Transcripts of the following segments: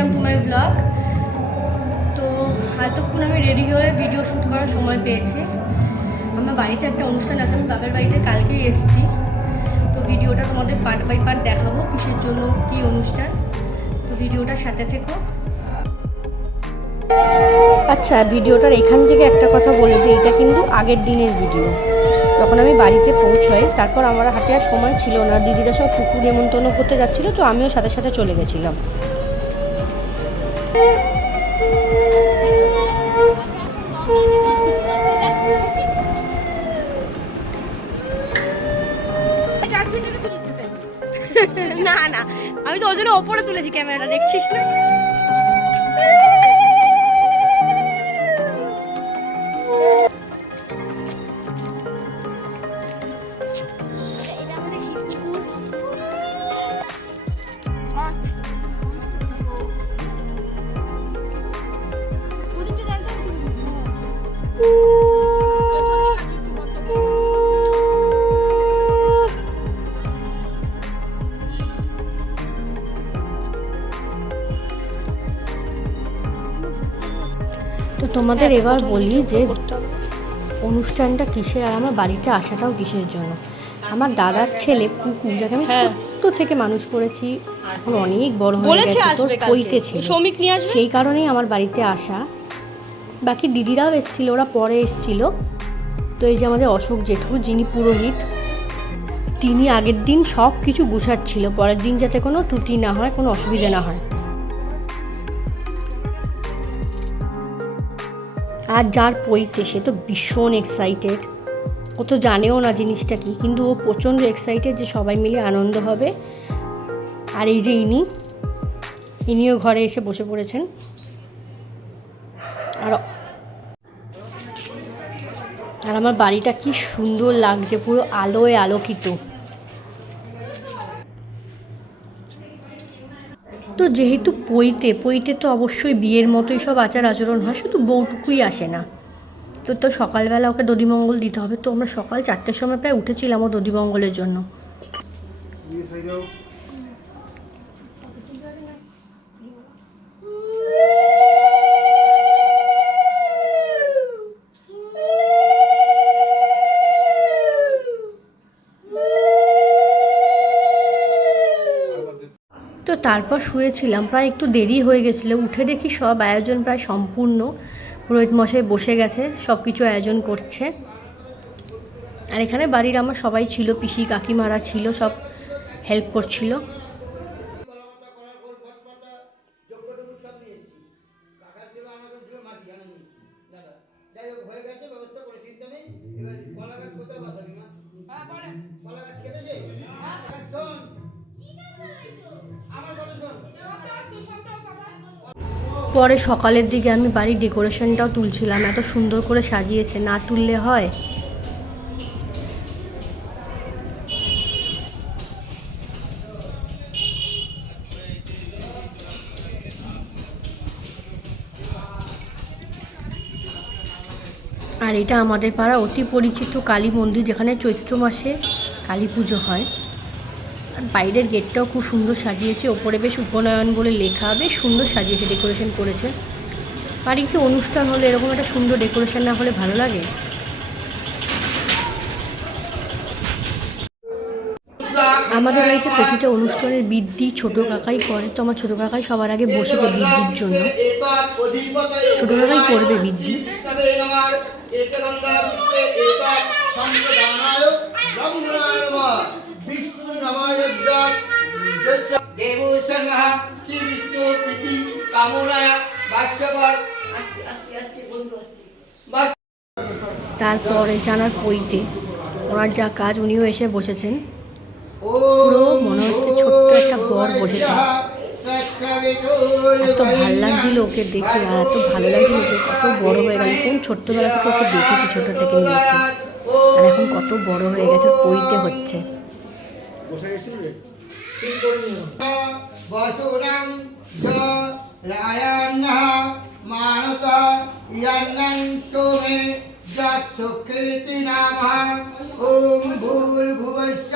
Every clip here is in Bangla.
Welcome to my blog. তো এতক্ষণ আমি রেডি হয়ে ভিডিও শ্যুট করার সময় পেয়েছি। আমার বাড়িতে একটা অনুষ্ঠান আছে, আমি বাবার বাড়িতে কালকেই এসেছি। তো ভিডিওটা তোমাদের পার্ট বাই পার্ট দেখাবো, কিসের জন্য কী অনুষ্ঠান। তো ভিডিওটার সাথে থেকো। আচ্ছা, ভিডিওটার এখান থেকে একটা কথা বলে দিই, এটা কিন্তু আগের দিনের ভিডিও। যখন আমি বাড়িতে পৌঁছাই, তারপর আমার হাতে আর সময় ছিল না, দিদিরা সব পুকুর নেমন্তন্ন করতে যাচ্ছিলো, তো আমিও সাথে সাথে চলে গেছিলাম। না না, আমি তো ওই জন্য ওপরে তুলেছি ক্যামেরাটা, দেখছিস না? তো তোমাদের এবার বলি যে অনুষ্ঠানটা কিসের আর আমার বাড়িতে আসাটাও কিসের জন্য। আমার দাদার ছেলে পুকু, যাকে আমি ছোট্ট থেকে মানুষ করেছি, এখন অনেক বড় হয়ে গেছে, তোর কইতে ছিল, সেই কারণেই আমার বাড়িতে আসা। বাকি দিদিরাও এসেছিল, ওরা পরে এসেছিল। তো এই যে আমাদের অশোক জেঠু, যিনি পুরোহিত, তিনি আগের দিন সব কিছু গুছাচ্ছিল, পরের দিন যাতে কোনো ত্রুটি না হয়, কোনো অসুবিধা না হয়। আর যার পইতে, সে তো ভীষণ এক্সাইটেড। ও তো জানেও না জিনিসটা কি, কিন্তু ও প্রচণ্ড এক্সাইটেড যে সবাই মিলে আনন্দ হবে। আর এই যে ইনিও ঘরে এসে বসে পড়েছেন। আর আমার বাড়িটা কি সুন্দর লাগছে, পুরো আলোয় আলোকিত। তো যেহেতু পইতে তো অবশ্যই বিয়ের মতোই সব আচার আচরণ হয়, শুধু বউটুকুই আসে না। তো সকালবেলা ওকে দধিমঙ্গল দিতে হবে। তো আমরা সকাল 4টের সময় প্রায় উঠেছিলাম ও দধিমঙ্গলের জন্য। তো তারপর শুয়েছিলাম, প্রায় একটু দেরি হয়ে গেছিলো। উঠে দেখি সব আয়োজন প্রায় সম্পূর্ণ, পুরোহিত মশাই বসে গেছে, সব কিছু আয়োজন করছে। আর এখানে বাড়ির আমার সবাই ছিল, পিসি কাকিমারা ছিল, সব হেল্প করছিল। পরে সকালের দিকে আমি বাড়ির ডেকোরেশনটাও তুলছিলাম, এত সুন্দর করে সাজিয়েছে, না তুললে হয়। আর এটা আমাদের পাড়া অতি পরিচিত কালী মন্দির, যেখানে চৈত্র মাসে কালী পুজো হয়। আর বাইরের গেটটাও খুব সুন্দর সাজিয়েছে, ওপরে বেশ উপনয়ন বলে লেখা, বেশ সুন্দর সাজিয়েছে, ডেকোরেশন করেছে। বাড়িতে অনুষ্ঠান হলে এরকম একটা সুন্দর ডেকোরেশন না হলে ভালো লাগে? আমাদের বাড়িতে প্রতিটা অনুষ্ঠানের বৃদ্ধি ছোটো কাকাই করে। তো আমার ছোটো কাকাই সবার আগে বসেছে বৃদ্ধির জন্য, ছোটো কাকাই করবে বৃদ্ধি। তারপরে জানার পইতে ওনার যা কাজ, উনিও এসে বসেছেন। পুরো মনে হচ্ছে ছোট্ট একটা বর বসেছে। এত ভাল লাগছিল ওকে দেখে, আর এত ভালো লাগছিল যে কত বড় হয়ে গেল। কোন ছোট্টবেলা থেকে ওকে দেখেছি, ছোট থেকে নিয়েছি, আর এখন কত বড় হয়ে গেছে, পইতে হচ্ছে। ওম ভূল ভুবস্য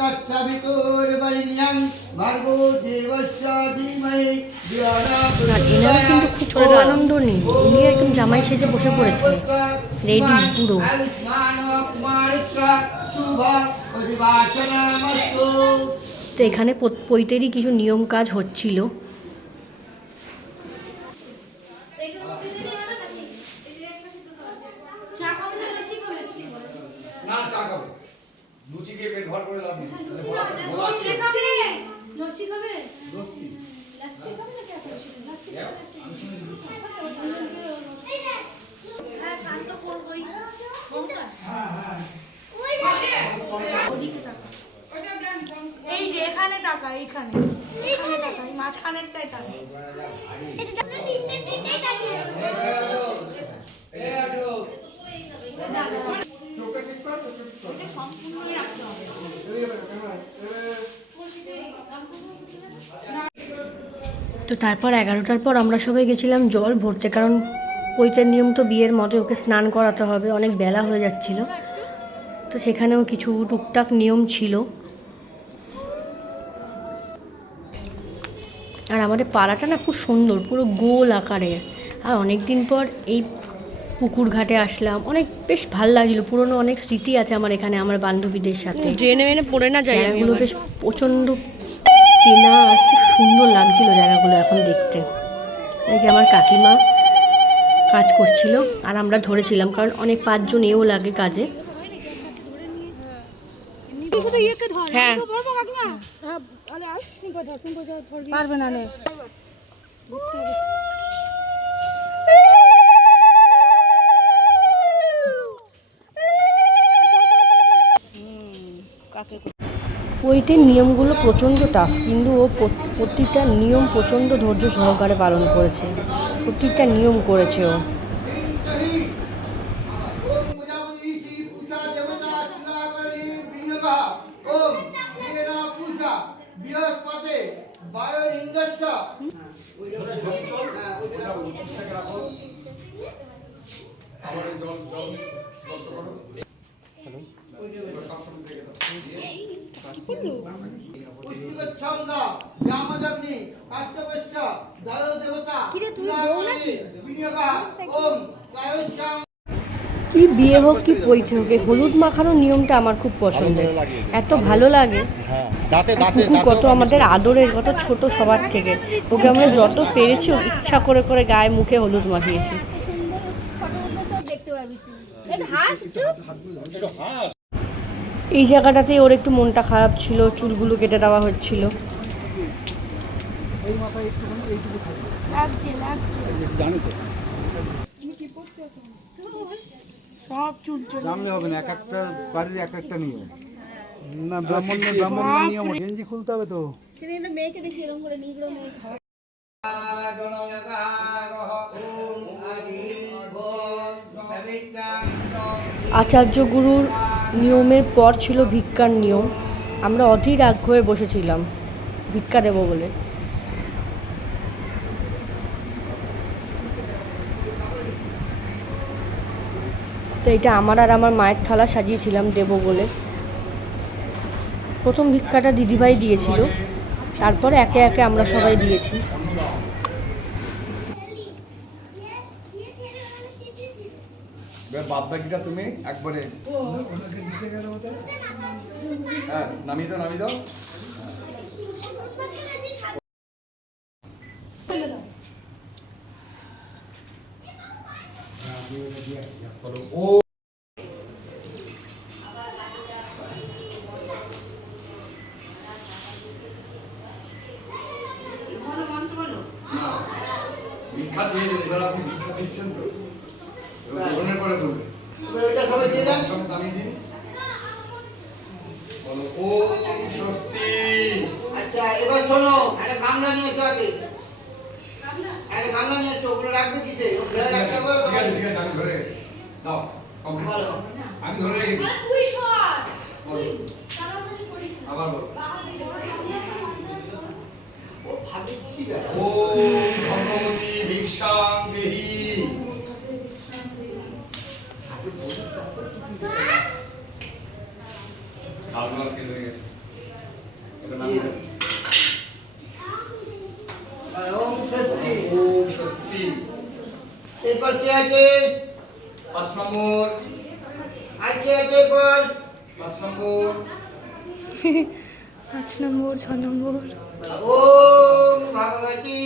তৎসবিতুর্বরেণ্যং ভর্গো দেবস্য ধীমহি ধিয়ো ন আর এনারা কিন্তু খুব ছোট আনন্দ নেই, উনি একদম জামাই সেজে বসে পড়েছে, রেডি পুরো। তো এখানে পৈতেরই কিছু নিয়ম কাজ হচ্ছিল। না চা খাবে, লুচি খেয়ে পেট ভর করে লাভ নেই। লস্যি খাবে? লস্যি খাবে? লস্যি লস্যি খাবে না কি করছিস? লস্যি হ্যাঁ শান্ত করবই। এই যে এখানে টাকা, এইখানে এখানে টাকা, এই মাঝখানেরটাই টাকা। তো তারপর 11টার পর আমরা সবাই গেছিলাম জল ভরতে, কারণ পৈতের নিয়ম তো বিয়ের মতে ওকে স্নান করাতে হবে, অনেক বেলা হয়ে যাচ্ছিল। তো সেখানেও কিছু টুকটাক নিয়ম ছিল। আর আমাদের পাড়াটা না খুব সুন্দর, পুরো গোল আকারের। আর অনেক দিন পর এই পুকুর ঘাটে আসলাম, অনেক বেশ ভালো লাগছিলো। পুরনো অনেক স্মৃতি আছে আমার এখানে, আমার বান্ধবীদের সাথে। ট্রেনে মেনে পড়ে না যাই, জায়গাগুলো বেশ প্রচণ্ড চেনা আর খুব সুন্দর লাগছিল জায়গাগুলো এখন দেখতে। এই যে আমার কাকিমা কাজ করছিল আর আমরা ধরেছিলাম, কারণ অনেক 5 জন এও লাগে কাজে। হ্যাঁ পারবে না নে। পৈতের নিয়মগুলো প্রচণ্ড টাফ, কিন্তু ও প্রত্যেকটা নিয়ম প্রচণ্ড ধৈর্য সহকারে পালন করেছে, প্রত্যেকটা নিয়ম করেছে ও। কি বিয়ে হোক কি পৈতে হোক, এই হলুদ মাখানোর নিয়মটা আমার খুব পছন্দের, এত ভালো লাগে। কুকুর কত আমাদের আদরের, কত ছোট সবার থেকে, ওকে আমরা যত পেরেছি ইচ্ছা করে করে গায়ে মুখে হলুদ মাখিয়েছি। এই জায়গাটাতে ওর একটু মনটা খারাপ ছিল, চুলগুলো কেটে দেওয়া হচ্ছিল। সব চুল জানলে হবে না, এক একটা বাড়ির এক একটা নিয়ম। না ব্রাহ্মণের নিয়ম, গেঞ্জি খুলতে হবে তো। মেয়েকে দেখছি এরকম করে নিগ্রো মেয়ে খাওয়া। আচার্য গুরুর নিয়মের পর ছিল ভিক্ষার নিয়ম। আমরা অধীর আগ্রহে বসেছিলাম ভিক্ষা দেবো বলে। তো এটা আমার আর আমার মায়ের থালা সাজিয়েছিলাম দেবো বলে। প্রথম ভিক্ষাটা দিদিভাই দিয়েছিল, তারপরে একে একে আমরা সবাই দিয়েছি। বাদ বাকিটা তুমি একবারে হ্যাঁ নামিয়ে দাও, নামিয়ে দাও। ও ভিক্ষা চেয়েছেন, এবার আপনি ভিক্ষা দিচ্ছেন তো, গ্রহণের পরে বলবেন। সব নামিয়ে দিন, বলো ওম স্বস্তি। আচ্ছা এবার শোনো, একটা গামলা নিয়ে এসো আগে, একটা গামলা নিয়ে এসো, ওগুলো রাখবে কিসে? ঘরে রাখতে হবে। ঠিক আছে ঠিক আছে, আমি ধরে গেছি, দাও কমপ্লিট, আমি ধরে রেখেছি। তুই সর, তুই বলো, তাড়াতাড়ি করিস না। আবার বলো ও ভাবি কি ব্যাপার? ওম ভগবতী ভিক্ষাং দেহি। খাওয়া খেতে হয়ে গেছে। আর ওম স্বস্তি। ওম স্বস্তি। এরপর কে আছে? 5 নম্বর। আর কে আছে এরপর? 5 নম্বর। 5 নম্বর 6 নম্বর ওম ভগবতী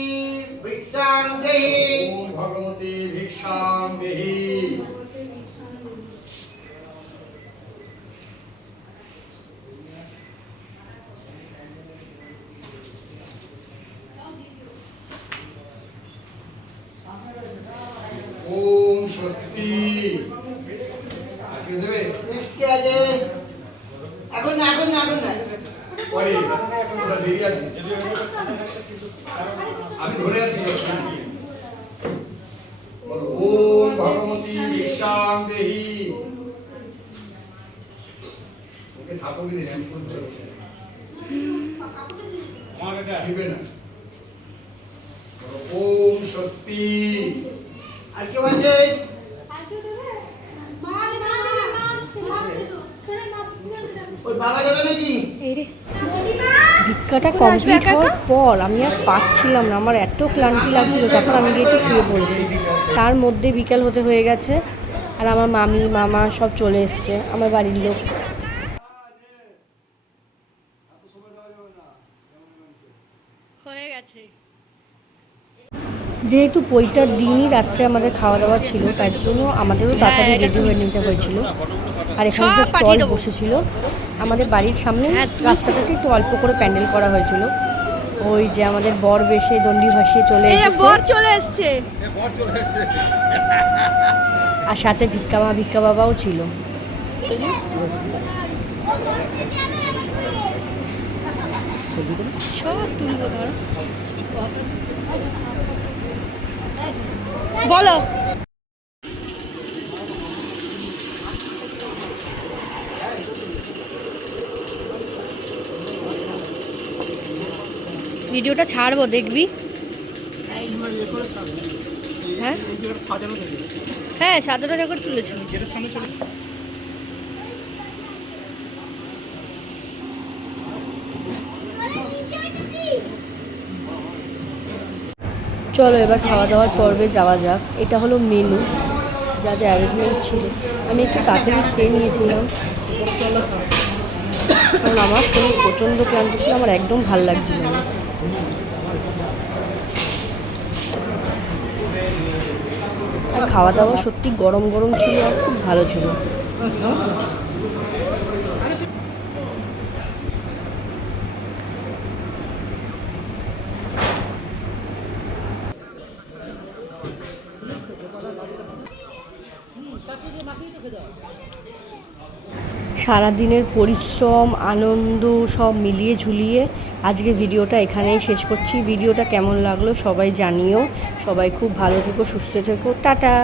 ভিক্ষাং দেহি। ওম ভগবতী ভিক্ষাং দেহি। ওম স্বস্তি। আর কেউ দেবে? কে আছে? এখন না, এখন না, এখন না। পরে ওটা দেরি আছে, আমি ধরে আছি। বলো ওম ভগবতী ভিক্ষাং দেহি। ওকে সাপোর্ট দিন, আমি করতে পারছি না। শিখবে না। বলো ওম স্বস্তি। আর কেউ আছে? ওর বাবা যাবে নাকি? ভিক্ষাটা কমপ্লিট হওয়ার পর আমি আর পাচ্ছিলাম না, আমার এত ক্লান্তি লাগছিল, তারপর আমি গিয়ে একটু শুয়ে পড়েছি। তার মধ্যে বিকেল হতে হয়ে গেছে, আর আমার মামি মামা সব চলে এসছে, আমার বাড়ির লোক। হয়ে গেছে। যেহেতু পৈতার দিনই রাত্রে আমাদের খাওয়া দাওয়া ছিল, তার জন্য আমাদেরও তাড়াতাড়ি রেডি হয়ে নিতে হয়েছিল। আর এখানে সব তো পাঠিয়ে স্টল দেবো। বসেছিল আমাদের বাড়ির সামনে, হ্যাঁ, রাস্তাটাকে একটু অল্প করে প্যান্ডেল করা হয়েছিল। ওই যে আমাদের বর বেশে দণ্ডি ভাসিয়ে চলে এই যে এসেছে, বর চলে এসছে। আর সাথে ভিক্ষা বাবাও ছিল। সব তুলবো ধরো। বলো। ভিডিওটা ছাড়বো, দেখবি? হ্যাঁ হ্যাঁ, চাদরটা যখন তুলেছিল। চলো এবার খাওয়া দাওয়ার পর্বে যাওয়া যাক। এটা হলো মেনু, যা যা অ্যারেঞ্জমেন্ট ছিল। আমি একটু তাড়াতাড়ি চেয়ে নিয়েছিলাম, কারণ আমার শরীর প্রচণ্ড ক্লান্ত ছিল, আমার একদম ভাল লাগছিল না। আর খাওয়া দাওয়া সত্যি গরম গরম ছিল, আর খুব ভালো ছিল। সারাদিনের পরিশ্রম আনন্দ সব মিলিয়ে ঝুলিয়ে আজকে ভিডিওটা এখানেই শেষ করছি। ভিডিওটা কেমন লাগলো সবাই জানিও। সবাই খুব ভালো থেকো, সুস্থ থেকো, টাটা।